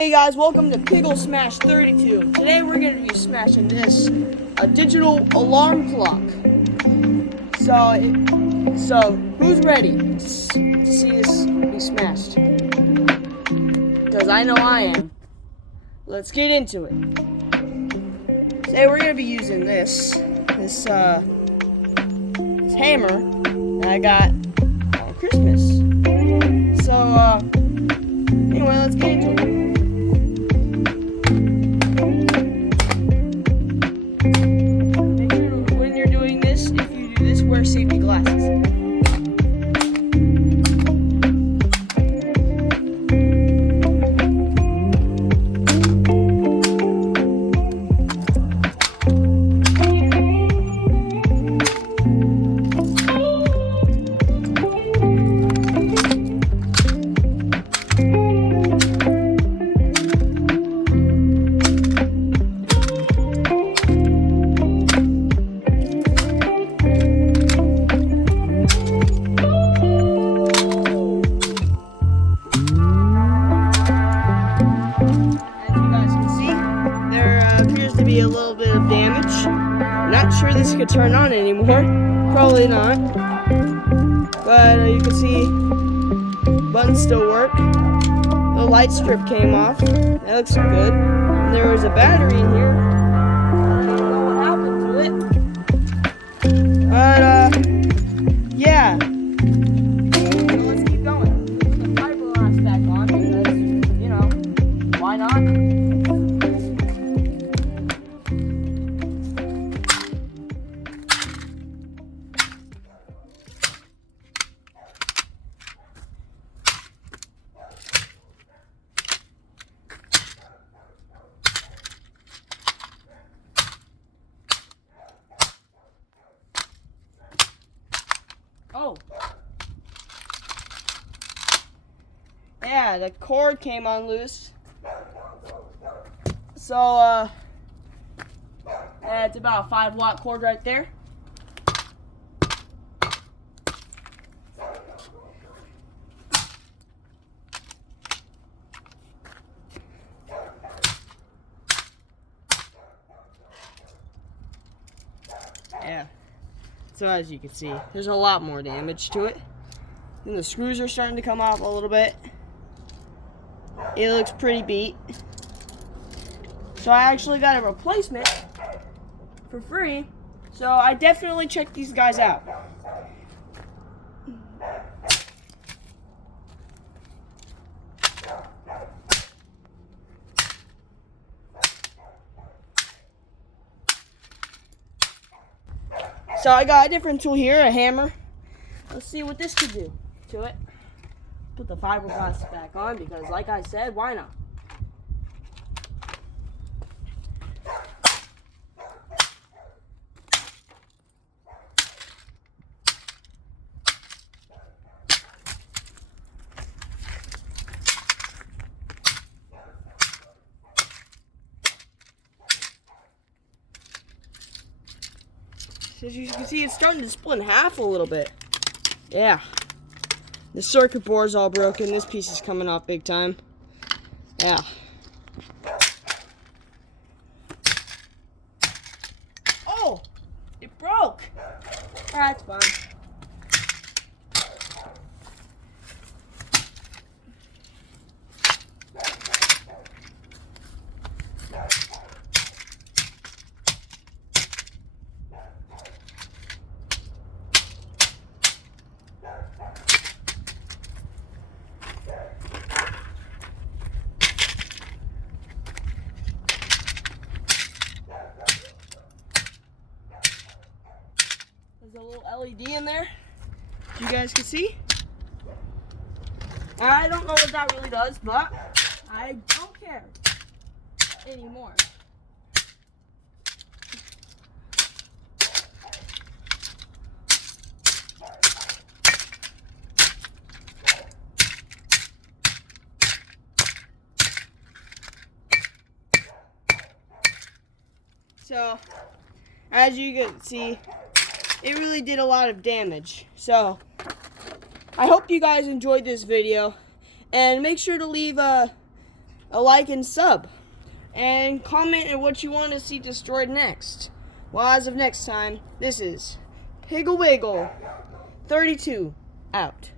Hey guys, welcome to Piggle Smash 32. Today we're going to be smashing this, a digital alarm clock. So who's ready to see this be smashed? Because I know I am. Let's get into it. Today we're going to be using this hammer that I got on Christmas. So anyway, let's get into it. Wear safety glasses. A little bit of damage. Not sure this could turn on anymore. Probably not. But you can see buttons still work. The light strip came off. That looks good. And there was a battery in here. I don't know what happened to it. But yeah. So let's keep going. Put the fiberglass back on because, why not? Oh. Yeah, the cord came on loose. So, it's about a 5-watt cord right there. Yeah. So as you can see, there's a lot more damage to it. And the screws are starting to come off a little bit. It looks pretty beat. So I actually got a replacement for free. So I definitely check these guys out. So I got a different tool here, a hammer. Let's see what this could do to it. Put the fiberglass back on because, like I said, why not? As you can see, it's starting to split in half a little bit. Yeah. The circuit board's all broken. This piece is coming off big time. Yeah. Oh! It broke! That's fine. There's a little LED in there, you guys can see. I don't know what that really does, but I don't care anymore. So, as you can see, it really did a lot of damage. So, I hope you guys enjoyed this video, and make sure to leave a like and sub. And comment on what you want to see destroyed next. Well, as of next time, this is Piggle Wiggle 32 out.